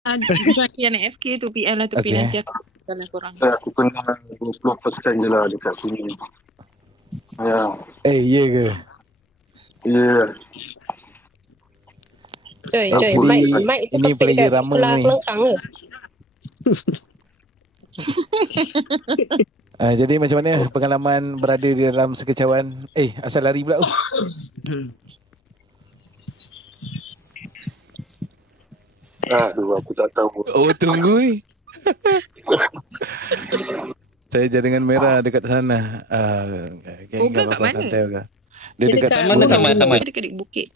join PNFK tu PM lah tu. Okay. Nanti aku kalau korang. Aku kena 20% je lah dekat sini. Ya. Ya ke? Ya. Joy, Mike itu ini kepek player kat lama sekolah ni. Kelengkang ke? Jadi macam mana pengalaman berada di dalam sekecauan? Asal lari pula. Aduh, aku tak tahu. Oh, tunggu ni. Saya jaringan merah dekat sana. Uga kat mana? Dia dekat taman. Dekat bukit.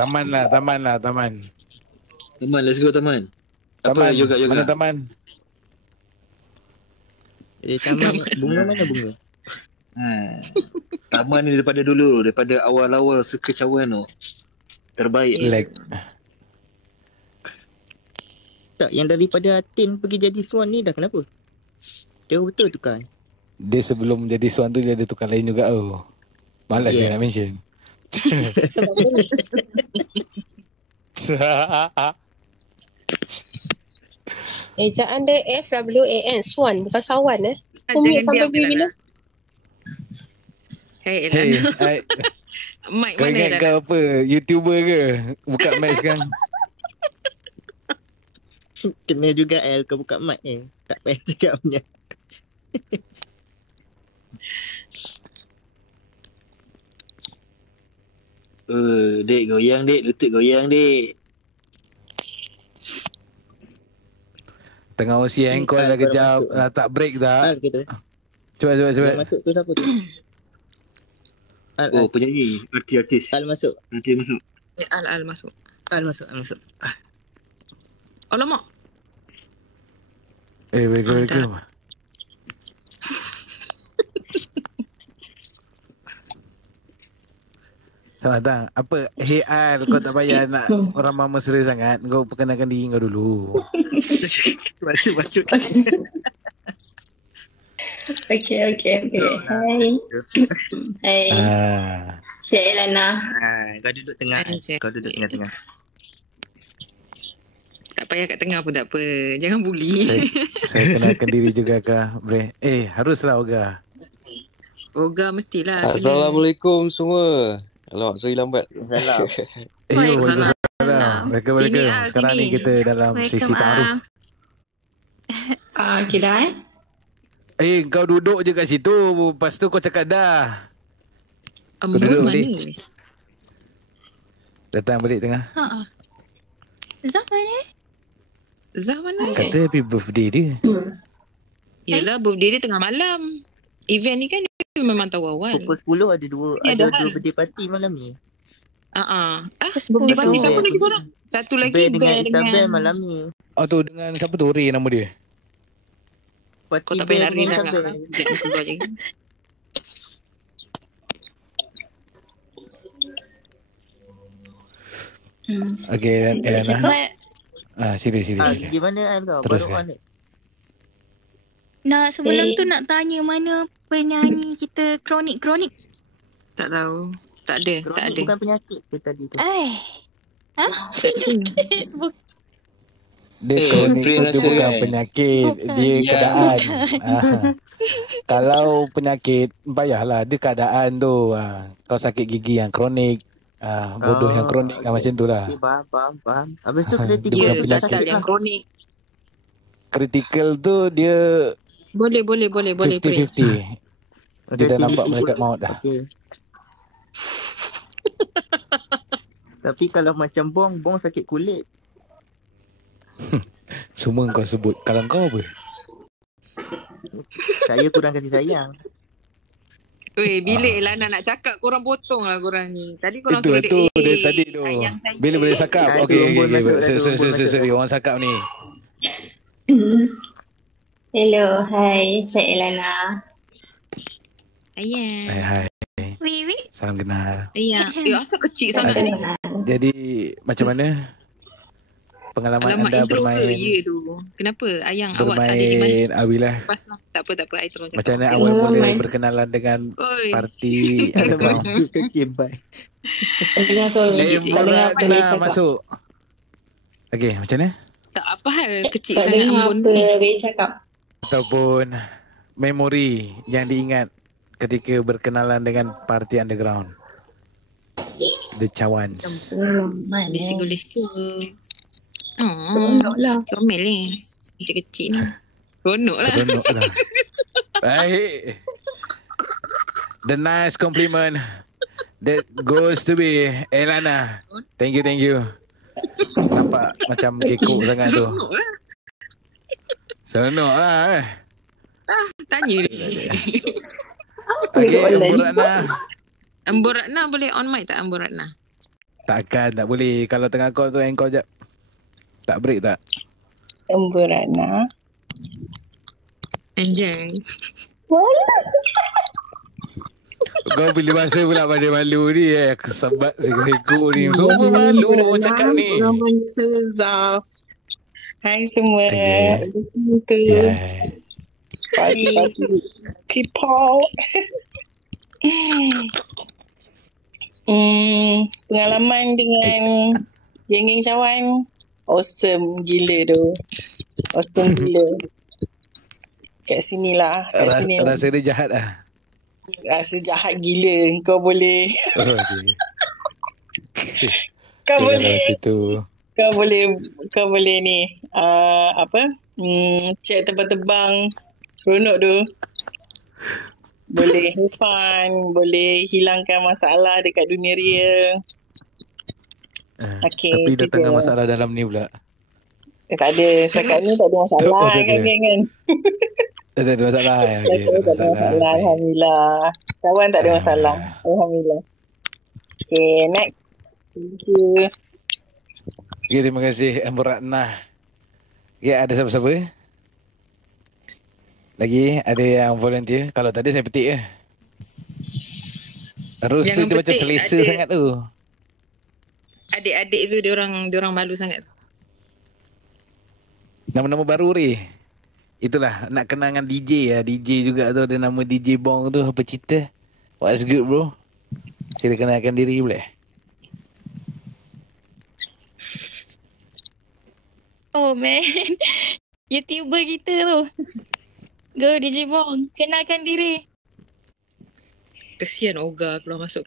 Taman lah. Taman, let's go taman. Apa yoga? Mana taman? Taman. Bunga mana bunga? Taman ni daripada awal-awal sekecauan tu. Terbaik. Tak, yang daripada Atin pergi jadi Swan ni dah kenapa? Dia betul tukar. Dia sebelum jadi Swan tu dia ada tukar lain juga Malas saya nak mention. Ejaan dia SWAN, Swan, bukan Sawan Umi sampai bila? Hey Elana. Mike kau mana ingat kau apa? YouTuber ke? Buka mic sekarang. Kena juga kau buka mic tak payah cakap punya. Dek goyang dek, lutut goyang dek. Tengah OCN call dah kejap. Tak break tak? Cuba. Yang masuk tu siapa tu? Penyanyi, artis. Al masuk. Nanti masuk. Al masuk. Al masuk. Alamak. Welcome. Selamat datang. Apa? Hey Al, kau tak payah nak orang mama mesra sangat. Kau perkenalkan diri kau dulu. Baca. Okay. Hai. Saya Elana. Kau duduk tengah. Tak payah kat tengah pun tak apa. Jangan bully. Saya kenalkan diri juga Kak. Haruslah Olga. Olga mestilah. Assalamualaikum semua. Alamak, sorry lambat. Salam. Waalaikumsalam. Welcome. Sekarang ni kita dalam sesi ta'aruf. Kira kau duduk je kat situ. Lepas tu kau cakap dah. Kau duduk ni. Datang balik tengah. Zah mana? Kata happy birthday dia. Yelah, birthday dia tengah malam. Event ni kan dia memang tahu awal. Pukul 10 ada dua birthday party malam ni. Birthday party siapa lagi seorang? Satu lagi Bear dengan malam ni. Tu dengan siapa tu? Ray nama dia. Kau tak payah lari sangat. Okay, Elana. Sini. Gimana kau? Teruskan. Sebelum tu nak tanya mana penyanyi kita kronik. Tak tahu. Tak ada. Bukan penyakit ke tadi tu? Dia kronik tu bukan penyakit. Dia keadaan. Kalau penyakit, payahlah. Dia keadaan tu. Kau sakit gigi yang kronik. Bodoh yang kronik macam tu lah. Faham. Habis tu kritikal yang kronik. Kritikal tu dia boleh 50-50. Dia dah nampak malaikat maut dah. Tapi kalau macam bong sakit kulit. Semua kau sebut. Kalau kau apa? Saya kurang kasih sayang. Bila Elana nak cakap, korang potong lah korang ni. Tadi korang suruh dia tadi tu. Bila boleh cakap? Okay. Sorry, orang cakap ni. Hello, hai. Saya Elana. Hai. Wiwi. Salam kenal. Asal kecil sangat ni. Jadi, macam mana? pengalaman Alamak, anda intro ke? bermain Ya tu. Kenapa? Ayang awak ada di mana? bermain Awilah. Lepas lah. Tak apa. I terus Macam mana cakap. awal mula Pengalaman. berkenalan dengan Oi. parti Ada underground? baju kaki bye. Dengar suara. Dengar dengar apa dia cakap. masuk. Okey, macam mana? Tak apa hal kecil Tak sangat dengar Ambon apa ni. Ray cakap. Ataupun memori yang diingat ketika berkenalan dengan parti underground. The Cawans. Pengalaman. Disiko-disiko. Oh, Seronok lah. comel ni. Kecil-kecil ni. Seronok lah. Seronok lah. Baik. The nice compliment that goes to be Elana. Thank you. Nampak macam kekok sangat tu. Seronok lah. Seronok lah Tanya dia. Okay, Embur Ratna. Ambon Ratna boleh on mic tak Ambon Ratna? Takkan tak boleh. Kalau tengah call tu engkau jap. Tak break tak? Embur Ratna. Anjay. Kau pilih bahasa pula pada malu ni Kesebat sekok ni. Semua malu cakap ni. Nama Zaf. Hai semua. Okay. Itu. Yeah. Party people. Pengalaman dengan geng-geng cawan awesome gila tu. Awesome gila. Kat sini lah. Kat sini. Rasa dia jahat lah. Rasa jahat gila. Kau boleh. Oh, okay. Kau Kalau boleh. macam tu. Kau boleh ni. Cek terbang-terbang. Seronok tu. Boleh have fun. Boleh hilangkan masalah dekat dunia real. Okay, Tapi itu datangkan je. masalah dalam ni pula. Tak ada. Setakat ni tak ada masalah Oh, tak ada. kan. Tak ada masalah. Okay, Tak ada masalah. Alhamdulillah. Kawan tak ada masalah. Alhamdulillah. Okay, next. Thank you. Okay, terima kasih Embur Ratna. Okay, ada siapa-siapa? Lagi ada yang volunteer? Kalau tak ada saya petik je. Terus tu Jangan dia macam petik, selesa ada. sangat tu. Adik-adik tu dia orang malu sangat. Nama-nama baru ni. Itulah nak kenal dengan DJ lah. DJ juga tu ada nama DJ Bong tu. Apa cerita? What's good bro? Sila kenalkan diri boleh? Oh man. YouTuber kita tu. Go DJ Bong. Kenalkan diri. Kesian Olga keluar masuk.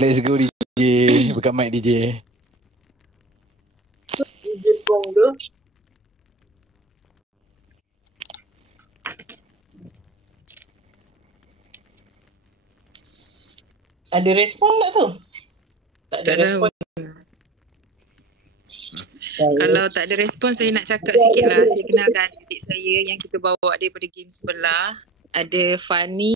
Let's go DJ. Bukan mic DJ. Jepung tu. Ada respon tak tu? Tak ada Tak respon. tahu. Kalau tak ada respon, saya nak cakap sikit lah. Saya kenalkan adik saya yang kita bawa daripada game sebelah. Ada Fani,